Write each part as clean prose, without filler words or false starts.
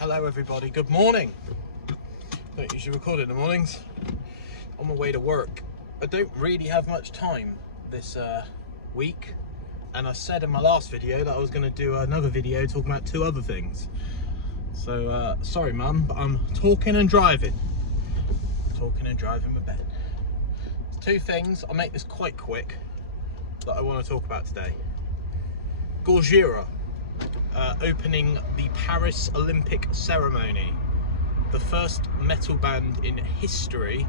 Hello everybody, good morning. Don't usually record in the mornings. On my way to work. I don't really have much time this week, and I said in my last video that I was going to do another video talking about two other things. So sorry mum, but I'm talking and driving. Talking and driving my bed. Two things, I'll make this quite quick, that I want to talk about today. Gojira opening the Paris Olympic ceremony. The first metal band in history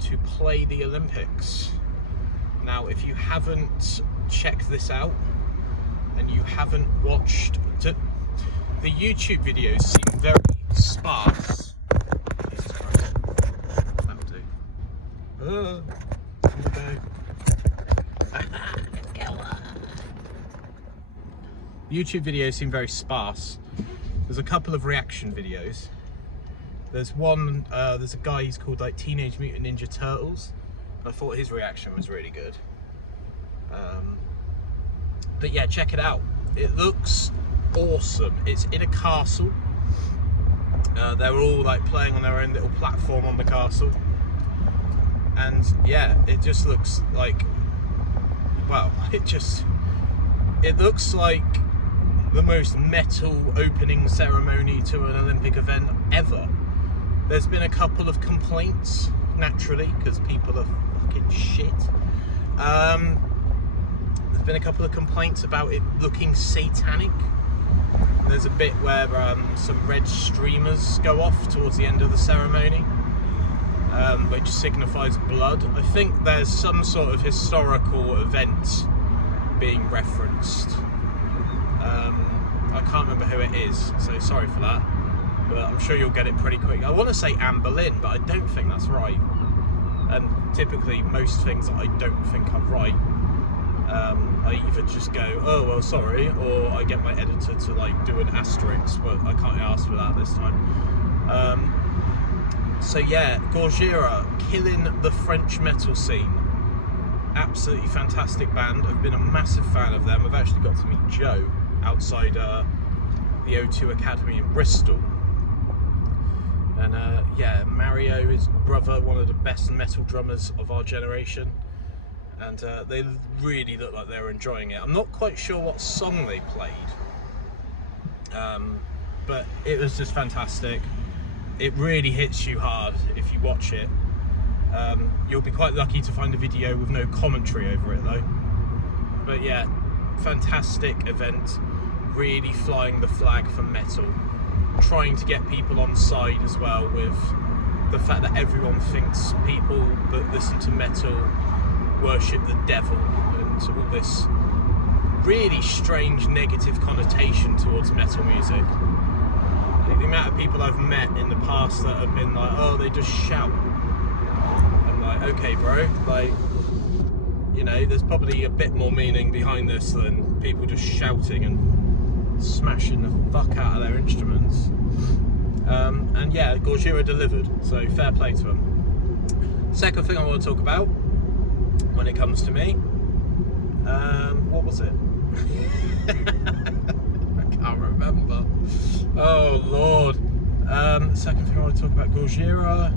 to play the Olympics. Now, if you haven't checked this out and you haven't watched the YouTube videos, seem very sparse. Jesus Christ. That'll do. Let's go. YouTube videos seem very sparse. There's a couple of reaction videos. There's one, there's a guy, he's called like Teenage Mutant Ninja Turtles. I thought his reaction was really good. But yeah, check it out. It looks awesome. It's in a castle. They're all like playing on their own little platform on the castle. And yeah, it just looks like, well, it looks like the most metal opening ceremony to an Olympic event ever. There's been a couple of complaints, naturally, because people are fucking shit. There's been a couple of complaints about it looking satanic. There's a bit where some red streamers go off towards the end of the ceremony, which signifies blood. I think there's some sort of historical event being referenced. I can't remember who it is, so sorry for that, but I'm sure you'll get it pretty quick. I want to say Anne Boleyn, but I don't think that's right. And typically most things that I don't think are right, I either just go, oh well sorry, or I get my editor to like do an asterisk, but I can't ask for that this time. So yeah, Gojira killing the French metal scene. Absolutely fantastic band. I've been a massive fan of them. I've actually got to meet Joe outside the O2 Academy in Bristol. And yeah, Mario, his brother, one of the best metal drummers of our generation. And they really look like they were enjoying it. I'm not quite sure what song they played, but it was just fantastic. It really hits you hard if you watch it. You'll be quite lucky to find a video with no commentary over it though. But yeah, fantastic event, really flying the flag for metal, trying to get people on side as well with the fact that everyone thinks people that listen to metal worship the devil and all this really strange negative connotation towards metal music. Like, the amount of people I've met in the past that have been like, oh, they just shout. I'm like, okay bro, like, you know, there's probably a bit more meaning behind this than people just shouting and smashing the fuck out of their instruments. And yeah, Gojira delivered, so fair play to them. Second thing I want to talk about when it comes to me, what was it? I can't remember. Oh Lord. Second thing I want to talk about, Gojira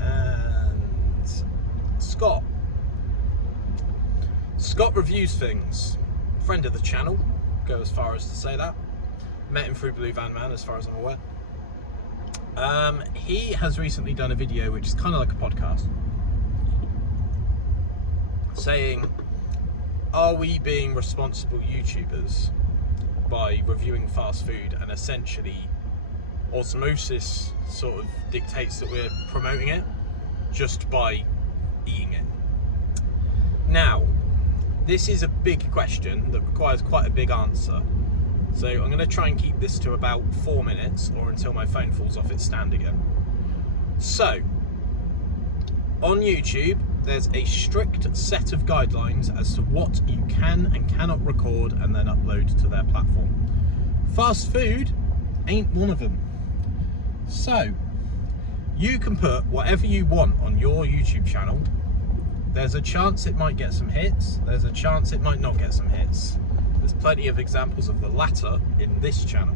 and Scott. Scott reviews things. Friend of the channel, go as far as to say that. Met him through Blue Van Man, as far as I'm aware. He has recently done a video which is kind of like a podcast, saying, are we being responsible YouTubers by reviewing fast food, and essentially osmosis sort of dictates that we're promoting it just by eating it. Now, this is a big question that requires quite a big answer. So I'm going to try and keep this to about 4 minutes, or until my phone falls off its stand again. So, on YouTube, there's a strict set of guidelines as to what you can and cannot record and then upload to their platform. Fast food ain't one of them. So, you can put whatever you want on your YouTube channel. There's a chance it might get some hits, there's a chance it might not get some hits. There's plenty of examples of the latter in this channel.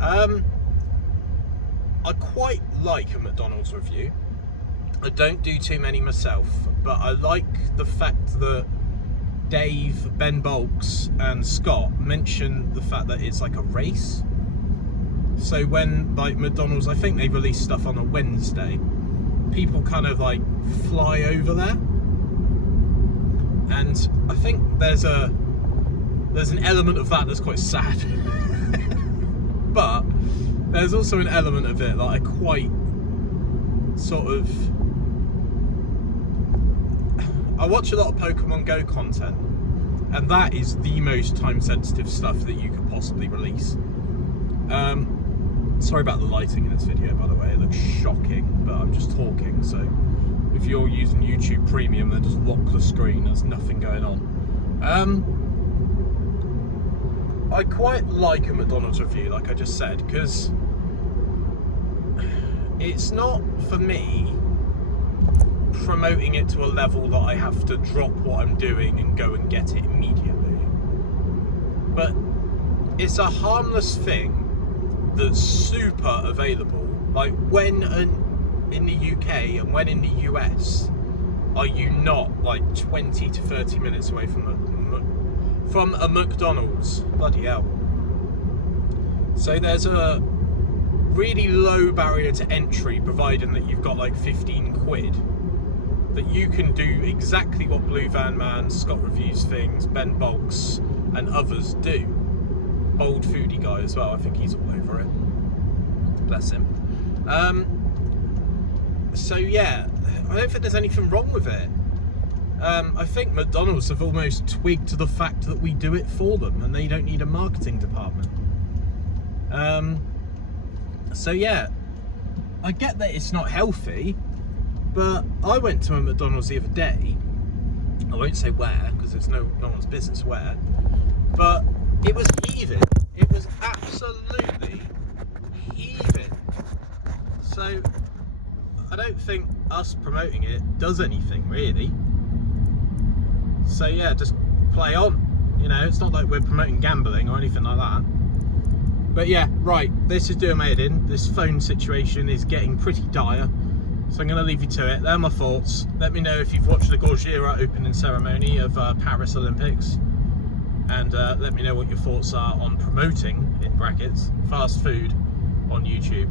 I quite like a McDonald's review. I don't do too many myself, but I like the fact that Dave, Ben Bulks and Scott mention the fact that it's like a race. So when like McDonald's, I think they release stuff on a Wednesday, people kind of like fly over there, and I think there's an element of that that's quite sad. But there's also an element of it that I quite sort of... I watch a lot of Pokemon Go content, and that is the most time-sensitive stuff that you could possibly release. Sorry about the lighting in this video, by the way. It looks shocking, but I'm just talking, so if you're using YouTube Premium, then just lock the screen. There's nothing going on. I quite like a McDonald's review, like I just said, because it's not, for me, promoting it to a level that I have to drop what I'm doing and go and get it immediately. But it's a harmless thing that's super available. Like, when in the UK and when in the US are you not like 20 to 30 minutes away from a McDonald's? Bloody hell. So there's a really low barrier to entry, providing that you've got like 15 quid, that you can do exactly what Blue Van Man, Scott Reviews Things, Ben Bulks and others do. Bold Foodie Guy as well, I think he's all over it. Bless him. So yeah, I don't think there's anything wrong with it. I think McDonald's have almost twigged to the fact that we do it for them and they don't need a marketing department. So yeah, I get that it's not healthy, but I went to a McDonald's the other day. I won't say where, because it's no one's business where, but it was heaving. It was absolutely heaving. So I don't think us promoting it does anything really. So yeah, just play on. You know, it's not like we're promoting gambling or anything like that. But yeah, right, this is doing my head in. This phone situation is getting pretty dire, so I'm going to leave you to it. They're my thoughts. Let me know if you've watched the Gojira opening ceremony of Paris Olympics, and let me know what your thoughts are on promoting, in brackets, fast food on YouTube.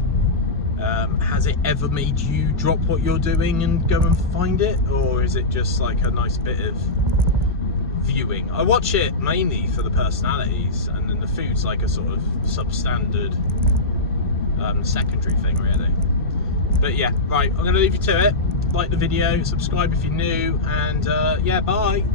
Has it ever made you drop what you're doing and go and find it, or is it just like a nice bit of viewing? I watch it mainly for the personalities, and then the food's like a sort of substandard secondary thing really. But yeah, right, I'm going to leave you to it. Like the video, subscribe if you're new, and yeah, bye.